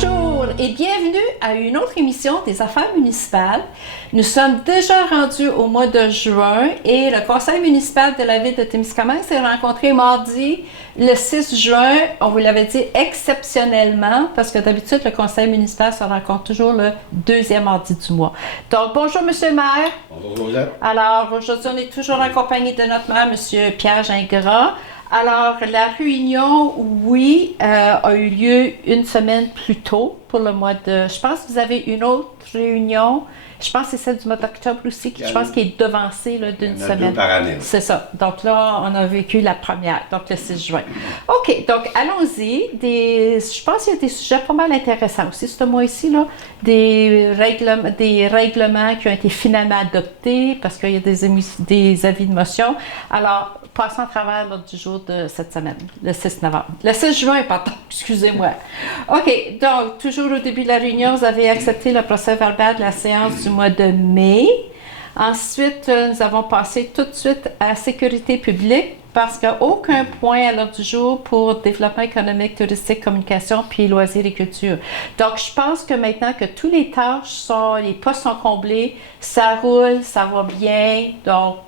Bonjour et bienvenue à une autre émission des Affaires municipales. Nous sommes déjà rendus au mois de juin et le conseil municipal de la ville de Témiscamingue s'est rencontré mardi le 6 juin. On vous l'avait dit exceptionnellement parce que d'habitude le conseil municipal se rencontre toujours le deuxième mardi du mois. Donc bonjour Monsieur le maire. Bonjour Joseph. Alors aujourd'hui on est toujours en compagnie de notre maire Monsieur Pierre Gingras. Alors, la réunion, oui, a eu lieu une semaine plus tôt pour le mois de... Je pense que vous avez une autre réunion, je pense que c'est celle du mois d'octobre aussi, je pense qu'elle est devancée d'une semaine. Deux par année. C'est ça. Donc là, on a vécu la première, donc le 6 juin. OK, donc allons-y. Je pense qu'il y a des sujets pas mal intéressants aussi ce mois-ci, là. Des règlements qui ont été finalement adoptés parce qu'il y a des avis de motion. Alors, passons à travers l'ordre du jour de cette semaine, le 6 novembre. Le 6 juin, pardon, excusez-moi. OK, donc, toujours au début de la réunion, vous avez accepté le procès-verbal de la séance du mois de mai. Ensuite, nous avons passé tout de suite à la sécurité publique parce qu'il n'y a aucun point à l'ordre du jour pour développement économique, touristique, communication, puis loisirs et culture. Donc, je pense que maintenant que tous les les postes sont comblés, ça roule, ça va bien. Donc,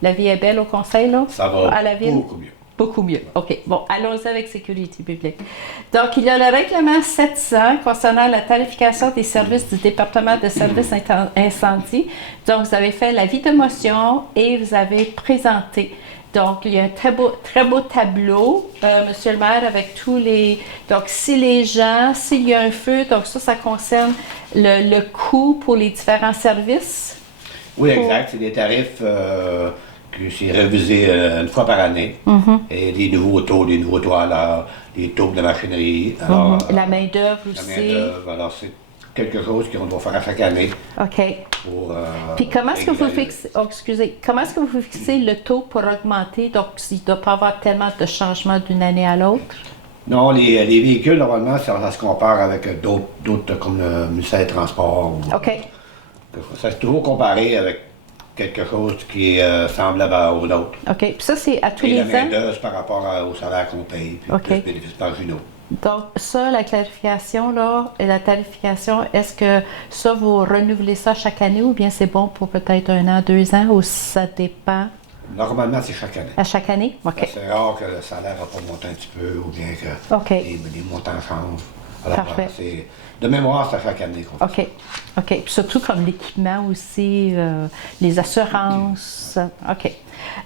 la vie est belle au conseil, là? Ça va à la ville? beaucoup mieux. Beaucoup mieux. OK. Bon, allons-y avec sécurité publique. Donc, il y a le règlement 700 concernant la tarification des services du département de services incendie. Donc, vous avez fait l'avis de motion et vous avez présenté. Donc, il y a un très beau tableau, Monsieur le maire, avec tous les... Donc, s'il y a un feu, donc ça concerne le coût pour les différents services. Oui, exact. C'est des tarifs que c'est révisé une fois par année. Et les nouveaux taux à l'heure, les taux de la machinerie. Alors, la main-d'œuvre aussi. La main-d'œuvre. Alors, c'est quelque chose qu'on doit faire à chaque année. OK. Puis comment est-ce que vous fixez, comment est-ce que vous fixez le taux pour augmenter? Donc, il ne doit pas avoir tellement de changements d'une année à l'autre? Non, les véhicules, normalement, ça se compare avec d'autres comme le ministère des Transports. OK. Ça c'est toujours comparé avec quelque chose qui est semblable aux autres. OK. Puis ça, c'est à tous les ans? Et la main-d'œuvre par rapport au salaire qu'on paye, puis les bénéfices marginaux. Donc, ça, la clarification, là, et la tarification, est-ce que ça, vous renouvelez ça chaque année ou bien c'est bon pour peut-être 1 an, 2 ans ou ça dépend? Normalement, c'est chaque année. À chaque année? OK. C'est rare que le salaire n'a pas monté un petit peu ou bien que les montants changent. Alors, parfait. De mémoire, c'est à chaque année qu'on fait ça. OK. Puis surtout comme l'équipement aussi, les assurances. OK.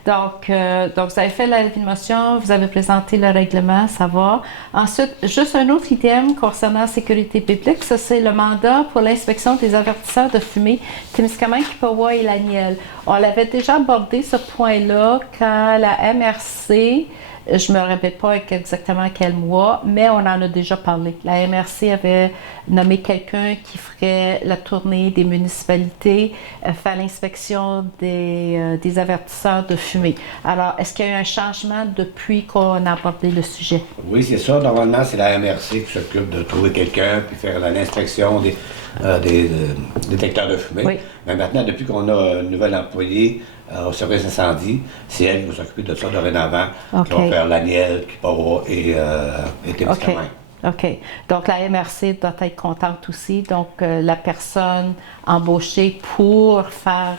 Donc, vous avez fait la motion, vous avez présenté le règlement, ça va. Ensuite, juste un autre item concernant la sécurité publique, ça c'est le mandat pour l'inspection des avertisseurs de fumée Témiscamingue, Kipawa et Laniel. On l'avait déjà abordé ce point-là quand la MRC, je ne me rappelle pas exactement quel mois, mais on en a déjà parlé. La MRC avait nommé quelqu'un qui ferait la tournée des municipalités, faire l'inspection des avertisseurs de fumée. Alors, est-ce qu'il y a eu un changement depuis qu'on a abordé le sujet? Oui, c'est ça. Normalement, c'est la MRC qui s'occupe de trouver quelqu'un puis faire l'inspection des détecteurs de fumée. Oui. Mais maintenant, depuis qu'on a un nouvel employé au service incendie, c'est elle qui va s'occuper de ça dorénavant, qui va faire l'Aniel, Kipawa et Témiscamingue. OK. Donc, la MRC doit être contente aussi. Donc, la personne embauchée pour faire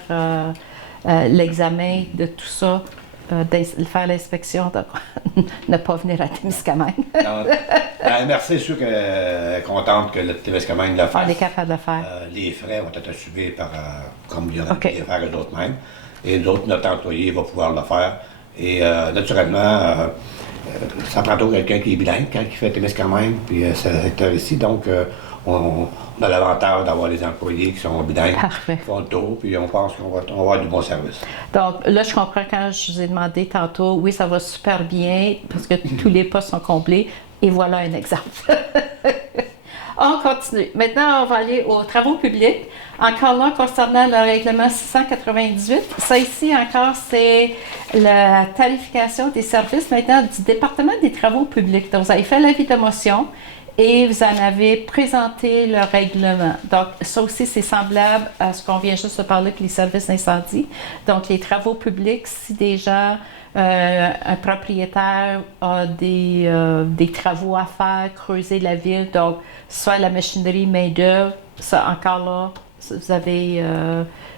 l'examen de tout ça, faire l'inspection, ne pas venir à Témiscamingue. La MRC est sûre qu'elle est contente que le Témiscamingue le fasse. On est capable de le faire. Les frais vont être assumés par, comme il y en a les faire eux autres mêmes. Et l'autre, notre employé va pouvoir le faire. Et naturellement, ça prend toujours quelqu'un qui est bilingue quand il fait Témiscamingue, puis c'est le secteur ici. Donc, on a l'avantage d'avoir les employés qui sont bilingues, qui font le tour, puis on pense qu'on va avoir du bon service. Donc, là, je comprends quand je vous ai demandé tantôt, oui, ça va super bien, parce que tous les postes sont comblés, et voilà un exemple. On continue. Maintenant, on va aller aux travaux publics. Encore là, concernant le règlement 698, ça ici encore, c'est la tarification des services maintenant du département des travaux publics. Donc, vous avez fait l'avis de motion et vous en avez présenté le règlement. Donc, ça aussi, c'est semblable à ce qu'on vient juste de parler pour les services d'incendie. Donc, les travaux publics, si des gens un propriétaire a des travaux à faire, creuser la ville, donc soit la machinerie, main-d'œuvre, ça encore là,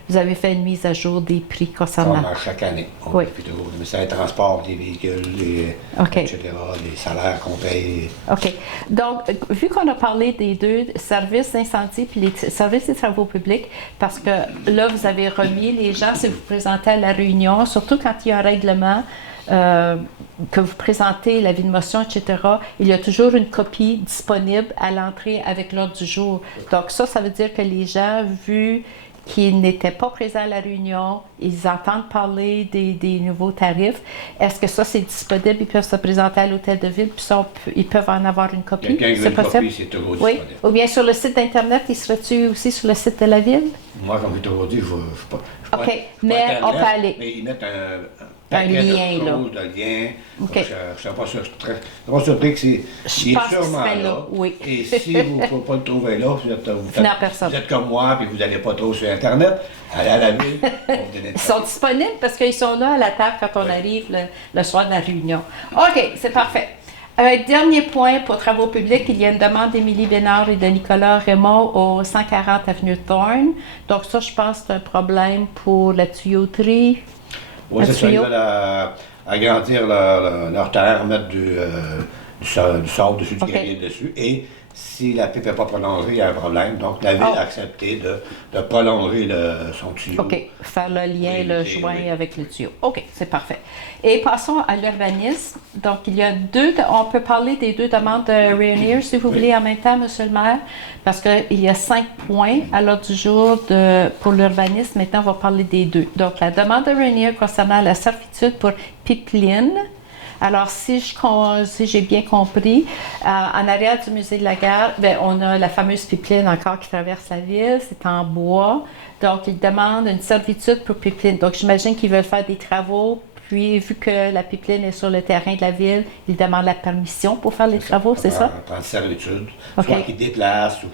vous avez fait une mise à jour des prix concernant. Comme à chaque année. On fait toujours le ministère des Transports, des véhicules, etc., les salaires qu'on paye. OK. Donc, vu qu'on a parlé des deux services d'incendie puis les services des travaux publics, parce que là, vous avez remis les gens, si vous présentez à la réunion, surtout quand il y a un règlement, que vous présentez l'avis de motion, etc., il y a toujours une copie disponible à l'entrée avec l'ordre du jour. Donc ça veut dire que les gens, vu qu'ils n'étaient pas présents à la réunion, ils entendent parler des nouveaux tarifs. Est-ce que ça, c'est disponible? Ils peuvent se présenter à l'hôtel de ville, puis ça, ils peuvent en avoir une copie? Quelqu'un qui veut une copie, c'est toujours disponible. Ou bien sur le site d'Internet, il serait-tu aussi sur le site de la ville? Moi, comme je t'ai toujours dit, je ne pas. OK, mais Internet, on peut aller. Mais ils mettent un lien, de là. De liens. OK. Je ne suis pas surpris que c'est sûrement là. Oui. Et si vous ne pouvez pas le trouver là, vous êtes comme moi, puis vous n'allez pas trop sur Internet, allez à la ville. Ils sont disponibles parce qu'ils sont là à la table quand on arrive le soir de la réunion. OK, c'est parfait. Dernier point pour travaux publics, il y a une demande d'Émilie Bénard et de Nicolas Raymond au 140 avenue Thorne. Donc ça, je pense que c'est un problème pour la tuyauterie. Oui, c'est ça, ils veulent agrandir leur terre, mettre du sable dessus, du gravier dessus. Et si la pipe n'est pas prolongée, il y a un problème. Donc, la ville a accepté de prolonger son tuyau. OK. Faire le lien, le joint avec le tuyau. OK, c'est parfait. Et passons à l'urbanisme. Donc, il y a on peut parler des deux demandes de Rayonier, si vous voulez, en même temps, M. le maire, parce qu'il y a 5 points à l'ordre du jour pour l'urbanisme. Maintenant, on va parler des deux. Donc, la demande de Rayonier concernant la servitude pour pipeline. Alors, si j'ai bien compris, en arrière du musée de la gare, on a la fameuse pipeline encore qui traverse la ville, c'est en bois. Donc, ils demandent une servitude pour pipeline. Donc, j'imagine qu'ils veulent faire des travaux, puis vu que la pipeline est sur le terrain de la ville, ils demandent la permission pour faire les travaux, c'est ça? En servitude, soit qu'ils déplacent ou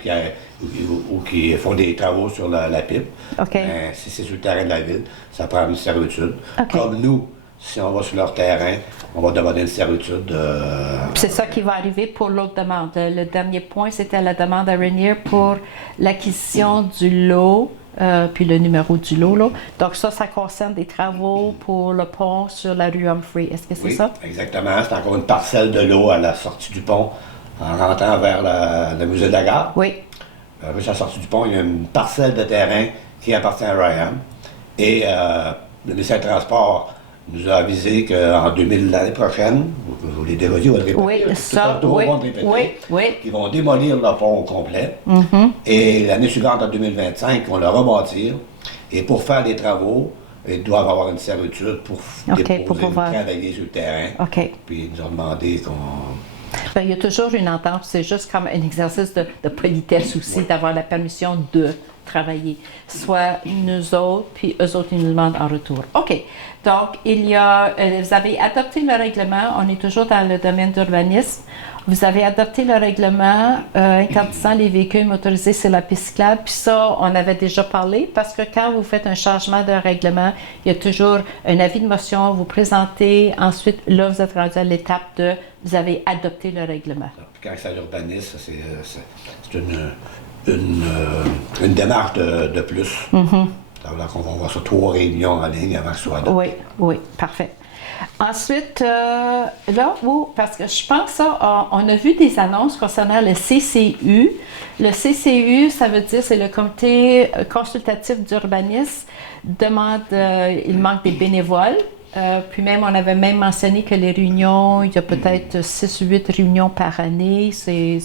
qu'ils font des travaux sur la pipe. Si c'est sur le terrain de la ville, ça prend une servitude. Comme nous, si on va sur leur terrain, on va demander une servitude. C'est ça qui va arriver pour l'autre demande. Le dernier point, c'était la demande à Rayonier pour l'acquisition du lot, puis le numéro du lot. Là. Donc ça concerne des travaux pour le pont sur la rue Humphrey. Est-ce que c'est ça? Exactement. C'est encore une parcelle de l'eau à la sortie du pont en rentrant vers le musée de la gare. Oui. Juste à la sortie du pont, il y a une parcelle de terrain qui appartient à Ryan. Et le ministère des Transports nous a avisé qu'en l'année prochaine, vous les déjà dit, vous le répéter, qu'ils vont démolir le pont au complet. Et l'année suivante, en 2025, ils vont le rebâtir. Et pour faire des travaux, ils doivent avoir une servitude pour travailler sur le terrain. Puis ils nous ont demandé qu'on... il y a toujours une entente, c'est juste comme un exercice de politesse aussi, d'avoir la permission de travailler. Soit nous autres, puis eux autres, ils nous demandent en retour. OK. Donc, vous avez adopté le règlement, on est toujours dans le domaine d'urbanisme. Vous avez adopté le règlement interdisant les véhicules motorisés sur la piste cyclable. Puis ça, on avait déjà parlé parce que quand vous faites un changement de règlement, il y a toujours un avis de motion, vous présentez, ensuite, là, vous êtes rendu à l'étape vous avez adopté le règlement. Quand c'est à l'urbanisme, c'est une démarche de plus. Alors qu'on va avoir sur 3 réunions en ligne avant que ce soit là. Oui, parfait. Ensuite, parce que je pense on a vu des annonces concernant le CCU. Le CCU, ça veut dire, c'est le comité consultatif d'urbanisme. Il manque des bénévoles. Puis même, on avait même mentionné que les réunions, il y a peut-être 6 ou 8 réunions par année. C'est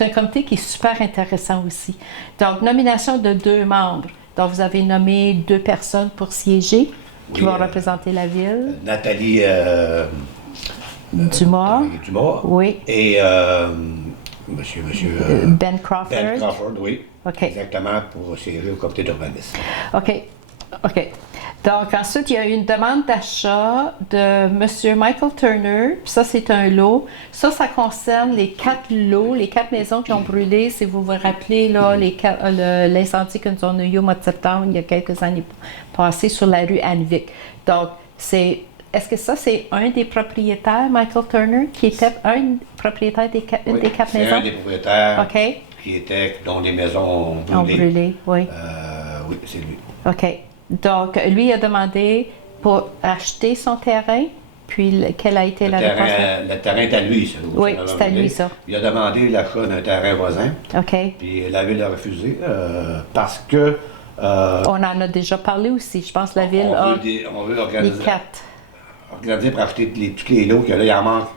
un comité qui est super intéressant aussi. Donc, nomination de 2 membres. Donc, vous avez nommé 2 personnes pour siéger qui vont représenter la ville. Nathalie Dumas. Oui. Et monsieur Ben Crawford. Ben Crawford, oui. Exactement, pour siéger au comité d'urbanisme. OK. Donc, ensuite, il y a une demande d'achat de M. Michael Turner. Puis ça, c'est un lot. Ça concerne les 4 lots, les 4 maisons qui ont brûlé. Si vous vous rappelez, là, l'incendie que nous avons eu au mois de septembre, il y a quelques années passées, sur la rue Annevic. Donc, c'est est-ce que ça, c'est un des propriétaires, Michael Turner, qui était un propriétaire une des 4 c'est maisons? un des propriétaires OK. dont les maisons ont Ont brûlé. brûlé, oui. Oui, c'est lui. OK. Donc, lui a demandé pour acheter son terrain, puis quelle a été la réponse? Le terrain est à lui, ça. Oui, c'est à lui, ça. Il a demandé l'achat d'un terrain voisin, OK. puis la ville a refusé parce que... On en a déjà parlé aussi. Je pense que la ville on veut les organiser, 4. organiser pour acheter tous les lots que là, il en manque.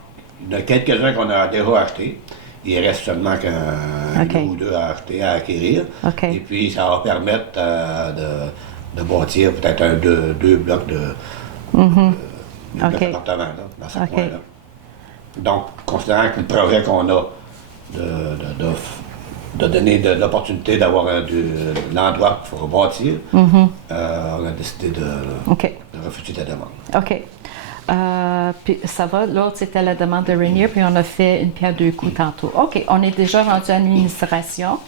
Il y en a quelques-uns qu'on a déjà achetés. Il reste seulement qu'un lot ou deux à acheter, à acquérir. OK. Et puis, ça va permettre de bâtir peut-être deux blocs de blocs d'appartements là, dans ce coin-là. Donc, considérant que le projet qu'on a de donner l'opportunité d'avoir l'endroit pour bâtir, on a décidé de refuser ta demande. OK. Puis ça va, l'autre c'était la demande de Rainier, puis on a fait une pierre deux coups tantôt. OK, on est déjà rendu à l'administration.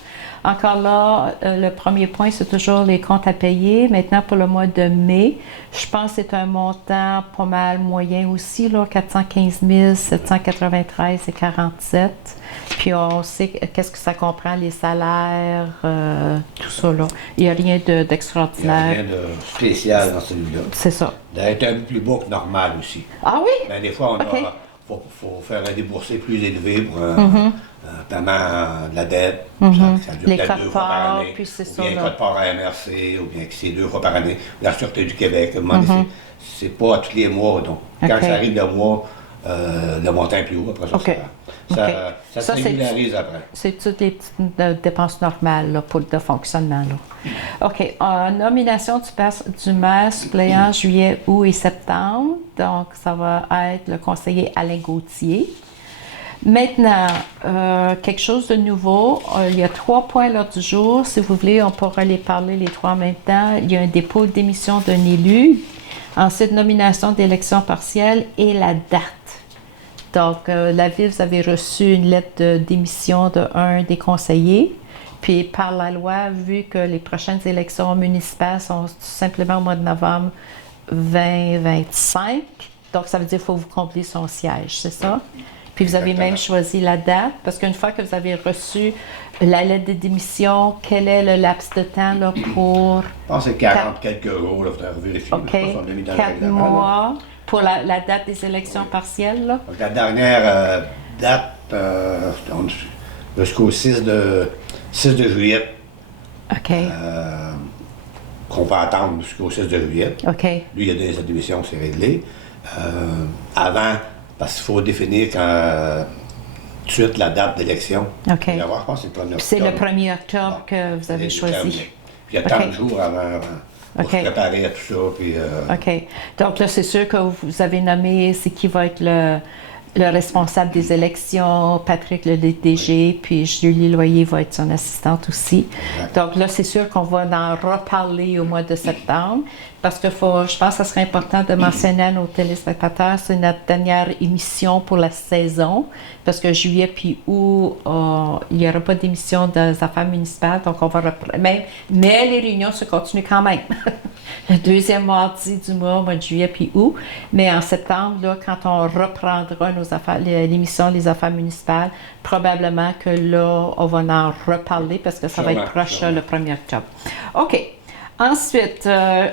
Encore là, le premier point, c'est toujours les comptes à payer. Maintenant, pour le mois de mai, je pense que c'est un montant pas mal moyen aussi, là, 415 793,47. Puis on sait qu'est-ce que ça comprend, les salaires, tout ça, là. Il n'y a rien d'extraordinaire. Il n'y a rien de spécial dans celui-là. C'est ça. D'être un peu plus bas que normal aussi. Ah oui? Mais des fois, faut faire un déboursé plus élevé pour un paiement de la dette. Ça dure Les peut-être codes 2 fois par année. puis c'est ou ça, bien là. code part à MRC, ou bien que c'est 2 fois par année. La Sûreté du Québec, c'est pas à tous les mois. Donc, quand ça arrive le mois, le montant est plus haut. Après ça, ça se régularise après. C'est toutes les petites dépenses normales là, pour le fonctionnement. Là. OK. Nomination du maire suppléant juillet, août et septembre. Donc, ça va être le conseiller Alain Gauthier. Maintenant, quelque chose de nouveau. Il y a 3 points à l'ordre du jour. Si vous voulez, on pourra les parler les 3 en même temps. Il y a un dépôt de démission d'un élu. Ensuite, nomination d'élection partielle et la date. Donc, la Ville, vous avez reçu une lettre de démission d'un des conseillers. Puis, par la loi, vu que les prochaines élections municipales sont tout simplement au mois de novembre 2025, donc ça veut dire qu'il faut vous combler son siège, c'est ça? Puis, vous avez même choisi la date, parce qu'une fois que vous avez reçu la lettre de démission, quel est le laps de temps là, pour... Je pense que c'est 40 quelques jours, il faudrait vérifier. OK, 4 mois. Pour la date des élections partielles, là? Donc, la dernière date, jusqu'au 6 de juillet, qu'on peut attendre jusqu'au 6 de juillet. OK. Lui, il a donné sa démission, c'est réglé. Avant, parce qu'il faut définir tout de suite la date d'élection. OK. Je pense que c'est le 1er octobre. C'est le 1er octobre que vous avez choisi. Puis il y a 30 jours avant pour se préparer à tout ça. Puis, OK. Donc là, c'est sûr que vous avez nommé, c'est qui va être le responsable des élections, Patrick le DG, puis Julie Loyer va être son assistante aussi. Exact. Donc là, c'est sûr qu'on va en reparler au mois de septembre, parce que je pense que ce serait important de mentionner à nos téléspectateurs, c'est notre dernière émission pour la saison, parce que juillet puis août, il n'y aura pas d'émission des affaires municipales, donc on va reprendre. Mais les réunions se continuent quand même. Le deuxième mardi du mois, au mois de juillet puis août. Mais en septembre, là, quand on reprendra l'émission Les affaires municipales, probablement que là, on va en reparler parce que ça va être proche le 1er octobre. OK. Ensuite,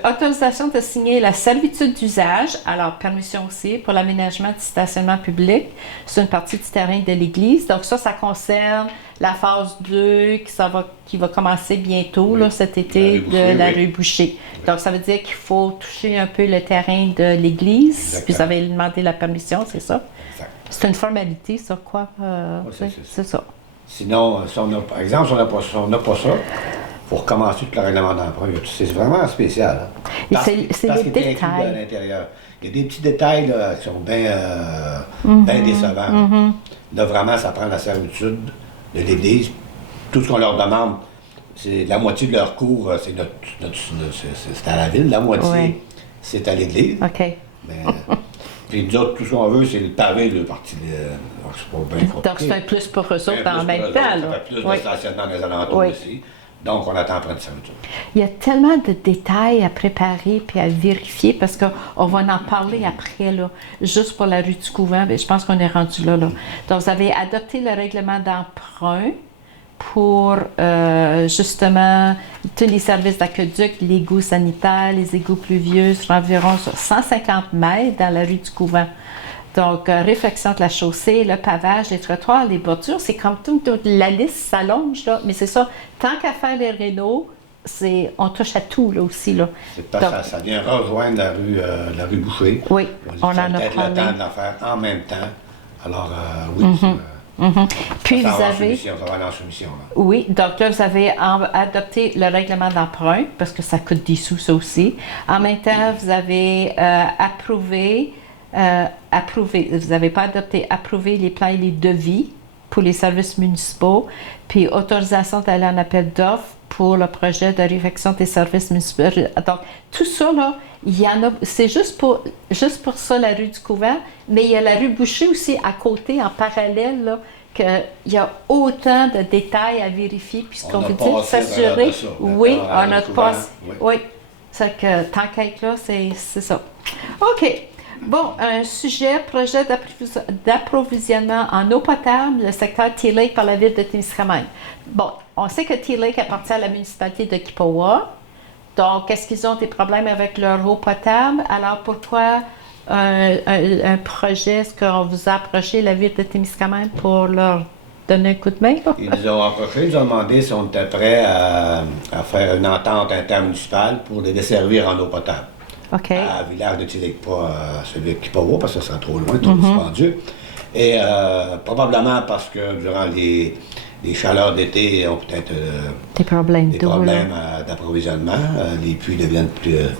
autorisation de signer la servitude d'usage, alors permission aussi pour l'aménagement du stationnement public sur une partie du terrain de l'église. Donc ça concerne la phase 2 qui va commencer bientôt là, cet été de la rue Boucher. Donc ça veut dire qu'il faut toucher un peu le terrain de l'église, puis vous avez demandé la permission, c'est ça? Exact. C'est une formalité, ça, quoi? C'est ça. Sinon, par exemple, si on n'a pas ça, pour commencer tout le règlement d'emprunt. C'est vraiment spécial. Hein? C'est les détails. À l'intérieur. Il y a des petits détails là, qui sont bien décevants. Là, vraiment, ça prend la servitude de l'Église. Tout ce qu'on leur demande, c'est la moitié de leur cours, c'est à la ville, la moitié, c'est à l'Église. OK. Mais, puis nous autres, tout ce qu'on veut, c'est le pavé, le parti. Donc, c'est un plus pour eux autres en même temps. Ça fait plus de stationnement dans les alentours aussi. Donc, on attend après de serviture. Il y a tellement de détails à préparer puis à vérifier parce qu'on va en parler après, là, juste pour la rue du Couvent. Mais je pense qu'on est rendu là. Donc, vous avez adopté le règlement d'emprunt pour justement tous les services d'aqueduc, les égouts sanitaires, les égouts pluvieux sur environ 150 mètres dans la rue du Couvent. Donc, réfection de la chaussée, le pavage, les trottoirs, les bordures, c'est comme toute la liste s'allonge, là. Mais c'est ça, tant qu'à faire les rénaux, on touche à tout, là, aussi, là. C'est parce que ça vient rejoindre la rue Boucher. Oui, on en a peut-être parlé. le temps de la faire en même temps. Alors, oui, Puis, ça vous va en avez... soumission, ça va aller en soumission, là. Oui, donc là, vous avez adopté le règlement d'emprunt, parce que ça coûte des sous, ça aussi. En même temps, vous avez approuvé, vous n'avez pas adopté, approuvé les plans et les devis pour les services municipaux, puis autorisation d'aller en appel d'offres pour le projet de réfection des services municipaux. Donc, tout ça, là, il y en a, c'est juste pour ça la rue du Couvent, mais il y a la rue Boucher aussi à côté, en parallèle, là, qu'il y a autant de détails à vérifier, puisqu'on veut dire s'assurer. Oui, on a passé. Oui, c'est que tant qu'être là, c'est ça. OK. Bon, un sujet, projet d'approvisionnement en eau potable, le secteur T-Lake par la ville de Témiscamingue. Bon, on sait que T-Lake appartient à la municipalité de Kippawa. Donc, est-ce qu'ils ont des problèmes avec leur eau potable? Alors, pourquoi un projet, est-ce qu'on vous a approché la ville de Témiscamingue pour leur donner un coup de main? Ils nous ont approché, ils nous ont demandé si on était prêts à faire une entente intermunicipale pour les desservir en eau potable. OK. À village de T-Lake, pas celui de Kippawa, parce que ça serait trop loin, trop dispendieux. Et probablement parce que durant les chaleurs d'été, ils ont peut-être des problèmes d'approvisionnement. Les puits deviennent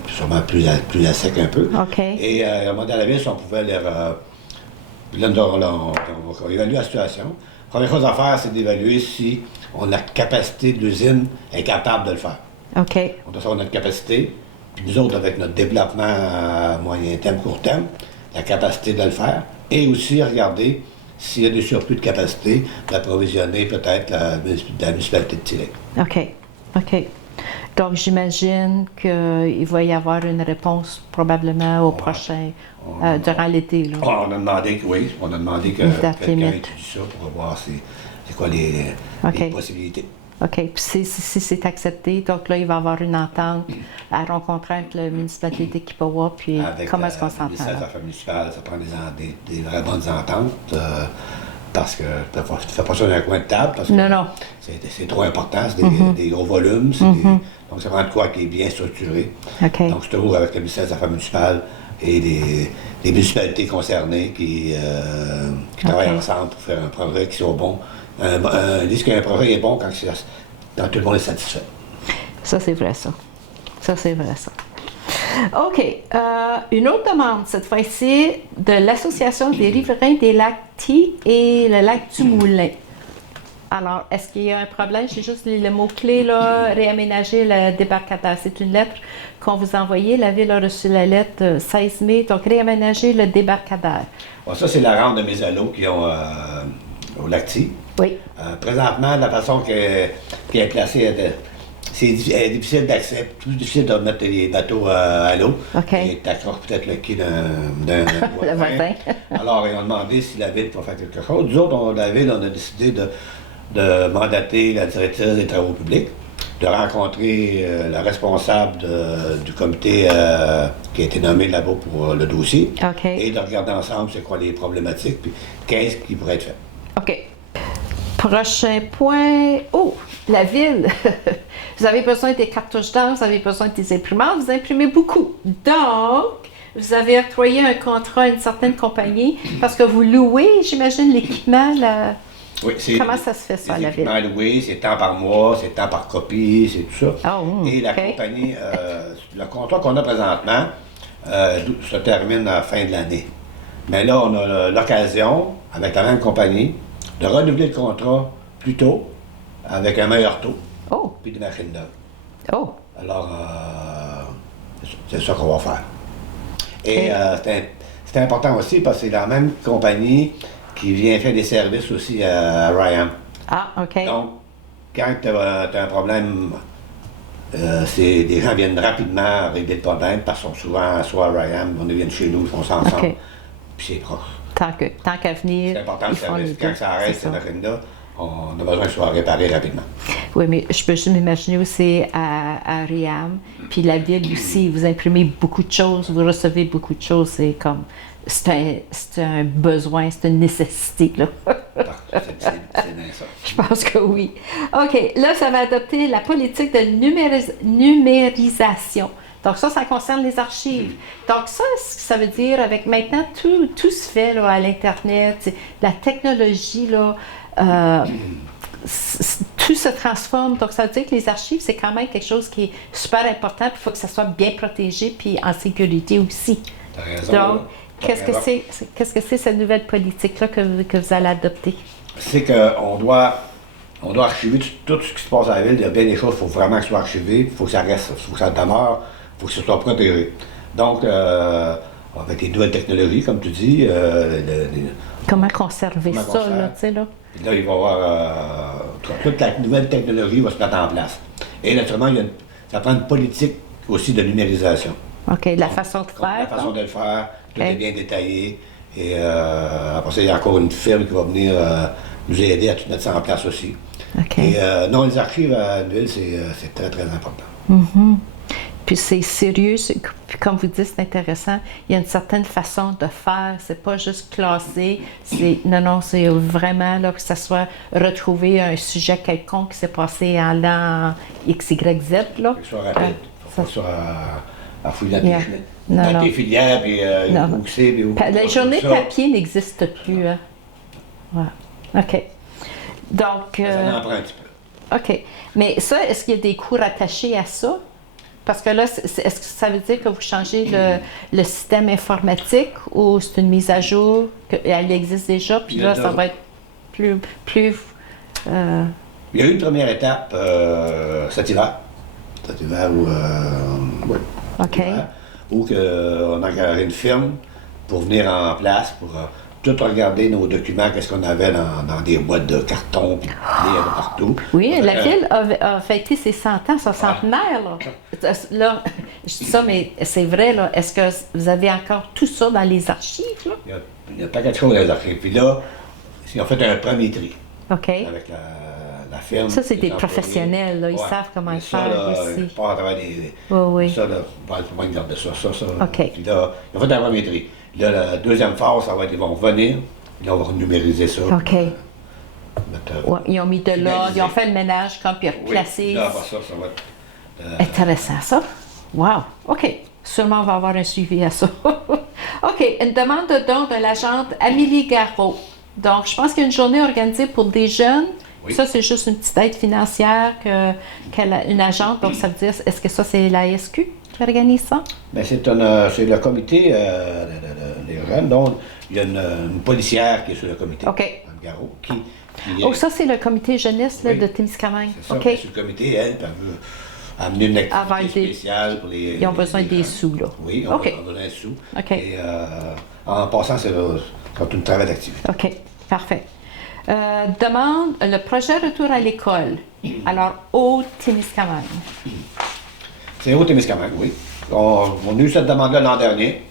sûrement plus à sec un peu. OK. Et ils ont demandé à la ville si on pouvait les... Là, on va évaluer la situation. La première chose à faire, c'est d'évaluer si la capacité de l'usine est capable de le faire. OK. On doit savoir notre capacité. Puis nous autres, avec notre développement à moyen terme, court terme, la capacité de le faire. Et aussi regarder s'il y a des surplus de capacité d'approvisionner peut-être la municipalité de T-Lake. OK. OK. Donc, j'imagine qu'il va y avoir une réponse probablement au prochain, durant l'été. Là. On a demandé que quelqu'un étudie ça pour voir c'est quoi les possibilités. OK. Puis si c'est accepté, donc là, il va y avoir une entente à rencontrer avec la municipalité de Kippawa, puis comment est-ce qu'on s'entend? Avec les affaires municipales, ça prend des vraies bonnes ententes, parce que tu ne fais pas ça dans un coin de table, parce que non. C'est trop important, c'est des gros volumes, donc ça prend de quoi qui est bien structuré. Okay. Donc, c'est toujours avec le ministère des Affaires municipales et les municipalités concernées qui travaillent ensemble pour faire un projet qui soit bon. Ils disent qu'un projet est bon quand tout le monde est satisfait. Ça, c'est vrai, ça. OK. Une autre demande, cette fois-ci, de l'Association des riverains des lacs T et le lac du Moulin. Alors, est-ce qu'il y a un problème? J'ai juste le mot-clé, là, réaménager le débarcadère. C'est une lettre qu'on vous a envoyée. La Ville a reçu la lettre 16 mai, donc réaménager le débarcadère. Bon, ça, c'est la rampe de mes alos qui ont au lac T. Oui. Présentement, la façon qu'elle est placée, c'est difficile d'accès, plus difficile de mettre les bateaux à l'eau. OK. Et t'accroches peut-être le quai d'un voisin. Alors, ils ont demandé si la Ville peut faire quelque chose. Nous autres, la Ville, on a décidé de mandater la directrice des travaux publics, de rencontrer la responsable du comité qui a été nommé là-bas pour le dossier. OK. Et de regarder ensemble c'est quoi les problématiques, puis qu'est-ce qui pourrait être fait. OK. Prochain point. Oh, la Ville. Vous avez besoin des cartouches d'encre, vous avez besoin des imprimantes, vous imprimez beaucoup. Donc, vous avez octroyé un contrat à une certaine compagnie parce que vous louez, j'imagine, l'équipement. Oui, comment ça se fait, ça, à la Ville? Loué, c'est temps par mois, c'est temps par copie, c'est tout ça. Oh, et la compagnie, le contrat qu'on a présentement se termine à la fin de l'année. Mais là, on a l'occasion, avec la même compagnie, de renouveler le contrat plus tôt, avec un meilleur taux, puis des machines d'œuvre. Oh! Alors, c'est ça qu'on va faire. Et c'est important aussi parce que c'est la même compagnie qui vient faire des services aussi à Ryan. Ah, OK. Donc, quand tu as un problème, les gens viennent rapidement régler le problème parce qu'ils sont souvent soit à Ryan, on vient chez nous, ils font ça ensemble, puis c'est proche. Tant qu'à venir, c'est important le ils font service. les Quand deux, ça arrête, c'est cette ça. machine-là, on a besoin que ce soit réparé rapidement. Oui, mais je peux juste m'imaginer aussi à Riam, puis la ville aussi, vous imprimez beaucoup de choses, vous recevez beaucoup de choses, c'est un besoin, c'est une nécessité, là. C'est bien ça. Je pense que oui. OK, là, ça va adopter la politique de numérisation. Donc ça concerne les archives. Donc ça, ce que ça veut dire, avec maintenant, tout se fait là, à l'Internet, la technologie, là, tout se transforme. Donc ça veut dire que les archives, c'est quand même quelque chose qui est super important, puis il faut que ça soit bien protégé, puis en sécurité aussi. T'as raison. Donc, qu'est-ce que c'est cette nouvelle politique-là que vous allez adopter? C'est qu'on doit archiver tout ce qui se passe à la ville. Il y a bien des choses, il faut vraiment que ce soit archivé, il faut que ça reste, il faut que ça demeure, il faut que ce soit protégé. Donc, avec les nouvelles technologies, comme tu dis, Comment conserver ça, là, tu sais, là? Puis là, il va y avoir. Toute la nouvelle technologie va se mettre en place. Et naturellement, ça prend une politique aussi de numérisation. OK, la façon de faire. La façon de le faire, tout est bien détaillé. Et après ça, il y a encore une firme qui va venir nous aider à tout mettre ça en place aussi. OK. Et non, les archives à une ville, c'est très, très important. Mm-hmm. Puis c'est sérieux, puis comme vous dites, c'est intéressant. Il y a une certaine façon de faire. C'est pas juste classé. Non, c'est vraiment là, que ça soit retrouver un sujet quelconque qui s'est passé en l'an X, Y, Z. Là. Que ce soit rapide. Faut que ce soit à fouiller dans tes filières, puis où c'est, puis où. La journée papier n'existe plus. Hein? Ouais. OK. Donc. Ça en prend un petit peu. OK. Mais ça, est-ce qu'il y a des coûts rattachés à ça? Parce que là, est-ce que ça veut dire que vous changez le système informatique ou c'est une mise à jour, qu'elle existe déjà, puis là, ça va être plus Il y a eu une première étape cet hiver. Cet hiver où... oui. OK. Où on a engagé une firme pour venir en place, pour tout regarder nos documents, qu'est-ce qu'on avait dans des boîtes de carton, puis partout. Oui, la ville a fêté ses 100 ans, son centenaire. Là, je dis ça, mais c'est vrai, là. Est-ce que vous avez encore tout ça dans les archives, là? Il y a pas quelque chose dans les archives. Puis là, ils ont fait un premier tri. OK. Avec la firme. Ça, c'est des professionnels, là. Ils savent comment le faire aussi. Pas à travers des... Oui. Ça, là, il faut pas garder ça. OK. Puis là, ils ont fait un premier tri. Là, la deuxième phase, ça va être, ils vont revenir, là, on va numériser ça. OK. Ils ont mis de l'ordre, ils ont fait le ménage, comme puis replacé. Oui, là, ça va être... Intéressant, ça. Wow. OK. Sûrement, on va avoir un suivi à ça. OK. Une demande de don de l'agente Amélie Garot. Donc, je pense qu'il y a une journée organisée pour des jeunes. Oui. Ça, c'est juste une petite aide financière qu'elle a une agente. Donc, ça veut dire, est-ce que ça, c'est la SQ qui organise ça? Bien, c'est le comité des jeunes. Donc, il y a une policière qui est sur le comité. OK. Mme Garot, ça, c'est le comité jeunesse là, de Témiscamingue. C'est ça. OK. Sur le comité, elle veut amener une activité spéciale pour les... Ils ont besoin des sous, là. Oui, on a besoin des sous. OK. Et en passant, c'est une travail d'activité. OK. Parfait. Demande le projet Retour à l'école. Alors, au Témiscamingue. C'est au Témiscamingue, oui. On a eu cette demande-là l'an dernier.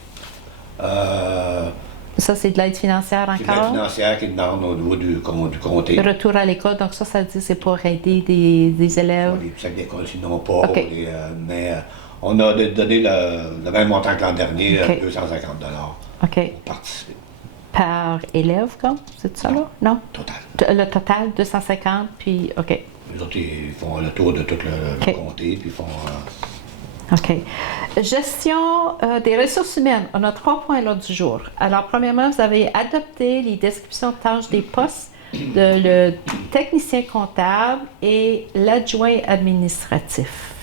Ça, c'est de l'aide financière encore? C'est de l'aide financière qui demande au niveau du comté. Retour à l'école, donc ça dit c'est pour aider des élèves? Les sacs d'école, sinon pas. Okay. Mais on a donné le même montant que l'an dernier, 250 $. OK. Pour participer. Par élève, comme? C'est ça, là? Non? Total. Le total, 250, puis OK. Les autres, ils font le tour de tout le comté, puis ils font... OK. Gestion des ressources humaines. On a 3 points là du jour. Alors, premièrement, vous avez adopté les descriptions de tâches des postes de le technicien comptable et l'adjoint administratif.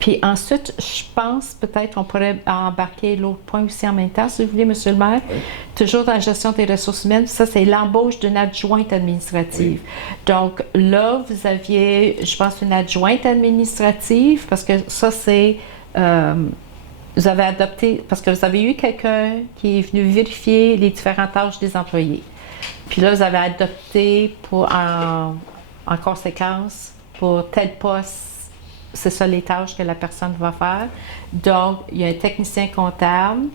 Puis ensuite, je pense peut-être on pourrait embarquer l'autre point aussi en même temps, si vous voulez, M. le maire. Oui. Toujours dans la gestion des ressources humaines, ça, c'est l'embauche d'une adjointe administrative. Oui. Donc là, vous aviez, je pense, une adjointe administrative, parce que ça, c'est... vous avez adopté, parce que vous avez eu quelqu'un qui est venu vérifier les différentes tâches des employés. Puis là, vous avez adopté en conséquence pour tel poste, c'est ça les tâches que la personne va faire. Donc, il y a un technicien comptable.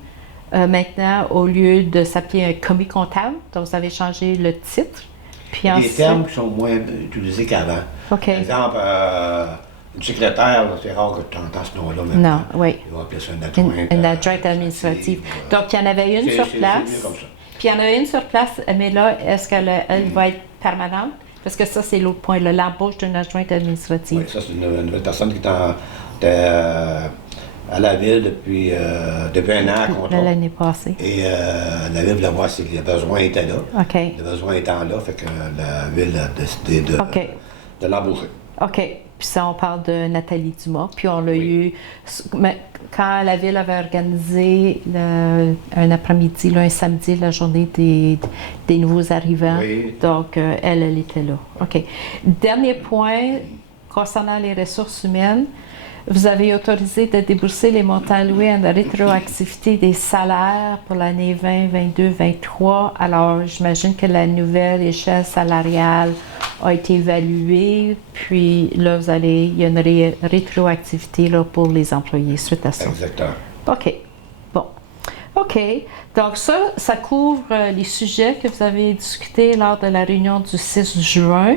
Maintenant, au lieu de s'appeler un commis comptable, donc vous avez changé le titre. Puis des termes qui sont moins utilisés qu'avant. OK. Par exemple, une secrétaire, c'est rare que tu entends ce nom-là maintenant. Non, oui. Ils vont appeler ça une adjointe. Une adjointe administrative. Donc, il y en avait une sur place. C'est mieux comme ça. Puis, il y en a une sur place, mais là, est-ce qu'elle va être permanente? Parce que ça, c'est l'autre point, l'embauche d'une adjointe administrative. Oui, ça, c'est une nouvelle personne qui était à la ville depuis un an à contrat. L'année passée. Et la ville voulait voir si le besoin était là. OK. Le besoin étant là, fait que la ville a décidé de l'embaucher. OK. Puis ça, on parle de Nathalie Dumas. Puis on l'a eu quand la ville avait organisé un après-midi, un samedi, la journée des nouveaux arrivants. Oui. Donc, elle était là. OK. Dernier point concernant les ressources humaines. Vous avez autorisé de débourser les montants alloués à la rétroactivité des salaires pour l'année 20, 22, 23. Alors, j'imagine que la nouvelle échelle salariale a été évaluée, puis là, il y a une rétroactivité là, pour les employés suite à ça. Exactement. OK. Bon. OK. Donc ça couvre les sujets que vous avez discutés lors de la réunion du 6 juin.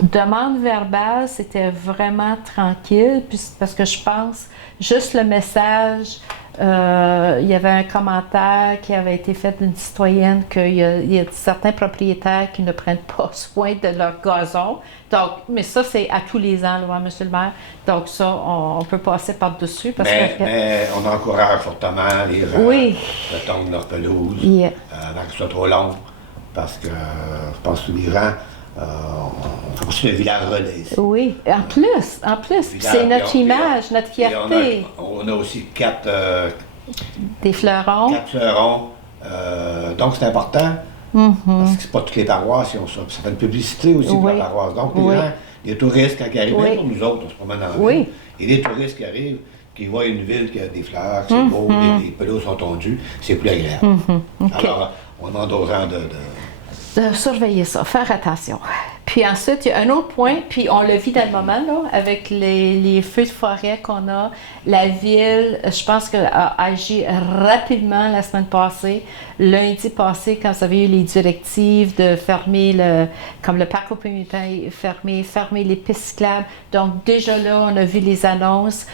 Demande verbale, c'était vraiment tranquille, parce que je pense, juste le message, il y avait un commentaire qui avait été fait d'une citoyenne qu'il y a certains propriétaires qui ne prennent pas soin de leur gazon. Donc, mais ça, c'est à tous les ans, là, M. le maire. Donc ça, on peut passer par-dessus. Mais on encourage fortement les gens de tondre leur pelouse avant que ce soit trop long, parce que je pense que les gens... on fait aussi le village relais ici. Oui, en plus. C'est notre image, notre fierté. On a aussi 4 des fleurons. 4 fleurons. Donc c'est important, parce que c'est pas toutes les paroisses qui ont ça. Ça fait une publicité aussi pour la paroisse. Donc les gens, les touristes, quand ils arrivent, même pour nous autres, on se promène dans la ville, et les touristes qui arrivent, qui voient une ville qui a des fleurs, c'est beau, les pelouses sont tondues, c'est plus agréable. Alors, on demande aux gens de surveiller ça, faire attention. Puis ensuite, il y a un autre point, puis on le vit dans le moment, là, avec les feux de forêt qu'on a. La ville, je pense qu'elle a agi rapidement la semaine passée. Lundi passé, quand vous avez eu les directives de fermer comme le parc aux pommiers, fermer les pistes cyclables. Donc déjà là, on a vu les annonces.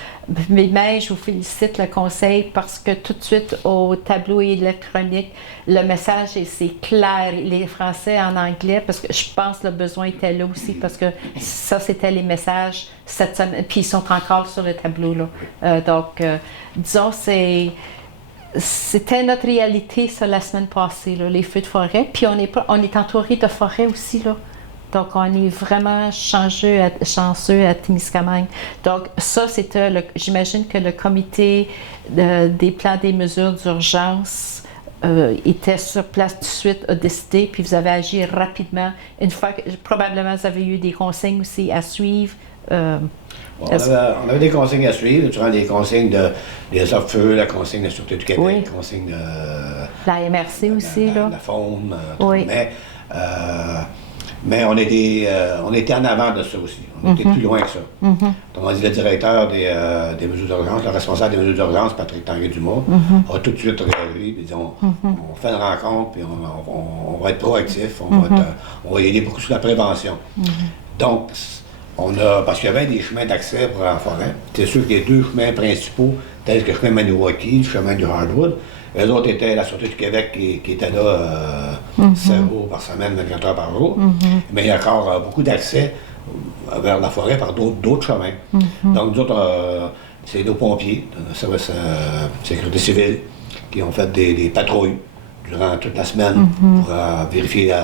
Mais je vous félicite le conseil parce que tout de suite au tableau électronique, le message c'est clair, les Français en anglais, parce que je pense que le besoin était là aussi, parce que ça c'était les messages cette semaine, puis ils sont encore sur le tableau là. Donc, disons, c'était notre réalité ça la semaine passée, là, les feux de forêt, puis on est entouré de forêts aussi là. Donc, on est vraiment chanceux à Témiscamingue. Donc, ça, c'était, j'imagine que le comité des plans des mesures d'urgence était sur place tout de suite, a décidé, puis vous avez agi rapidement. Une fois que, probablement, vous avez eu des consignes aussi à suivre. On avait des consignes à suivre, durant les consignes des feux, la consigne de la Sûreté du Québec, la consigne de... La MRC aussi, là. La faune, oui. Mais on était en avant de ça aussi. On était plus loin que ça. Donc, on dit le directeur des mesures d'urgence, le responsable des mesures d'urgence, Patrick Tanguay-Dumas, a tout de suite réagi et dit on fait une rencontre, puis on va être proactif, on va y aller beaucoup sur la prévention. Donc, parce qu'il y avait des chemins d'accès pour la forêt. C'est sûr qu'il y a 2 chemins principaux, tels que le chemin Maniwaki, le chemin du Hardwood. Les autres étaient la Sûreté du Québec qui était là 7 jours par semaine, 24 heures par jour. Mais il y a encore beaucoup d'accès vers la forêt par d'autres chemins. Donc, nous autres, c'est nos pompiers, le service de sécurité civile, qui ont fait des patrouilles durant toute la semaine pour vérifier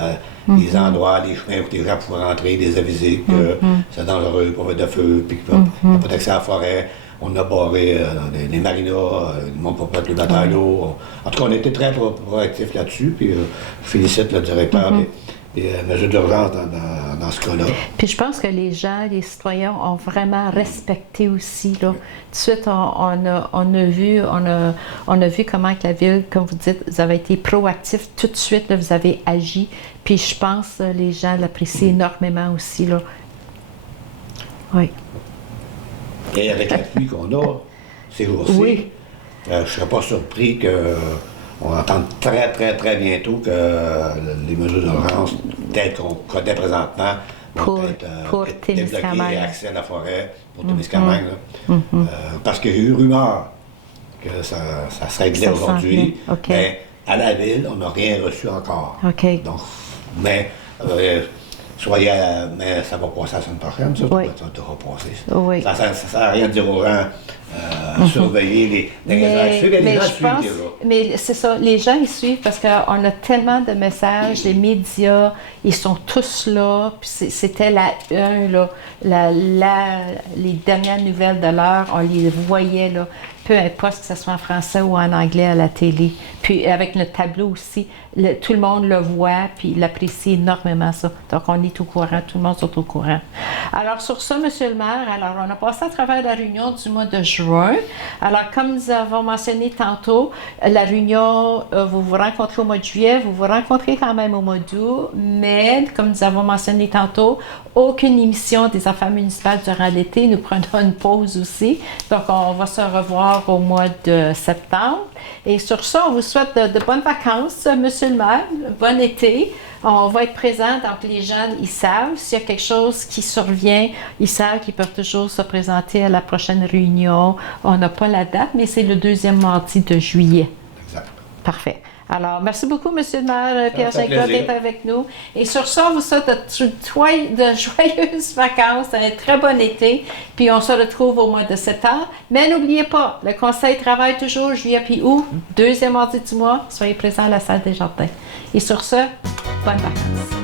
les endroits, les chemins où les gens pouvaient rentrer, les aviser que c'est dangereux pour mettre de feu, puis qu'il n'y a pas d'accès à la forêt. On a barré les marinas, le monde pour mettre le bataillon. En tout cas, on était très proactifs là-dessus. Puis je félicite le directeur des mesures d'urgence dans ce cas-là. Puis je pense que les gens, les citoyens ont vraiment respecté aussi. Là. Tout de suite, on a vu comment que la ville, comme vous dites, vous avez été proactif. Tout de suite, là, vous avez agi. Puis je pense que les gens l'apprécient énormément aussi. Là. Oui. Et avec l'appui qu'on a ces jours-ci, oui. Je ne serais pas surpris qu'on entende très, très, très bientôt que les mesures d'urgence telles qu'on connaît présentement vont être débloquées et accès à la forêt pour Témiscamingue. Parce qu'il y a eu rumeur que ça se réglait aujourd'hui. Okay. Mais à la ville, on n'a rien reçu encore. Okay. Donc, mais mais ça va passer la semaine prochaine, ça, oui. ça devra passer. Oui. Ça ne sert à rien de dire aux gens surveiller les gens suivent. Mais c'est ça, les gens ils suivent parce qu'on a tellement de messages, les médias, ils sont tous là. Puis c'était la une, là, les dernières nouvelles de l'heure, on les voyait là. Peu importe que ce soit en français ou en anglais à la télé. Puis avec le tableau aussi, tout le monde le voit, puis il apprécie énormément ça. Donc on est au courant, tout le monde est au courant. Alors sur ça, Monsieur le maire, alors on a passé à travers la réunion du mois de juin. Alors comme nous avons mentionné tantôt, la réunion, vous vous rencontrez au mois de juillet, vous vous rencontrez quand même au mois d'août, mais comme nous avons mentionné tantôt, aucune émission des affaires municipales durant l'été. Nous prenons une pause aussi. Donc on va se revoir au mois de septembre. Et sur ça, on vous souhaite de bonnes vacances, Monsieur le maire, bon été. On va être présent, donc les jeunes, ils savent. S'il y a quelque chose qui survient, ils savent qu'ils peuvent toujours se présenter à la prochaine réunion. On n'a pas la date, mais c'est le 2e mardi de juillet. Exact. Parfait. Alors, merci beaucoup, Monsieur le maire Pierre Gingras, d'être avec nous. Et sur ça, on vous souhaite de joyeuses vacances, un très bon été. Puis on se retrouve au mois de septembre. Mais n'oubliez pas, le conseil travaille toujours juillet puis août, 2e mardi du mois. Soyez présents à la salle des jardins. Et sur ce, bonnes vacances.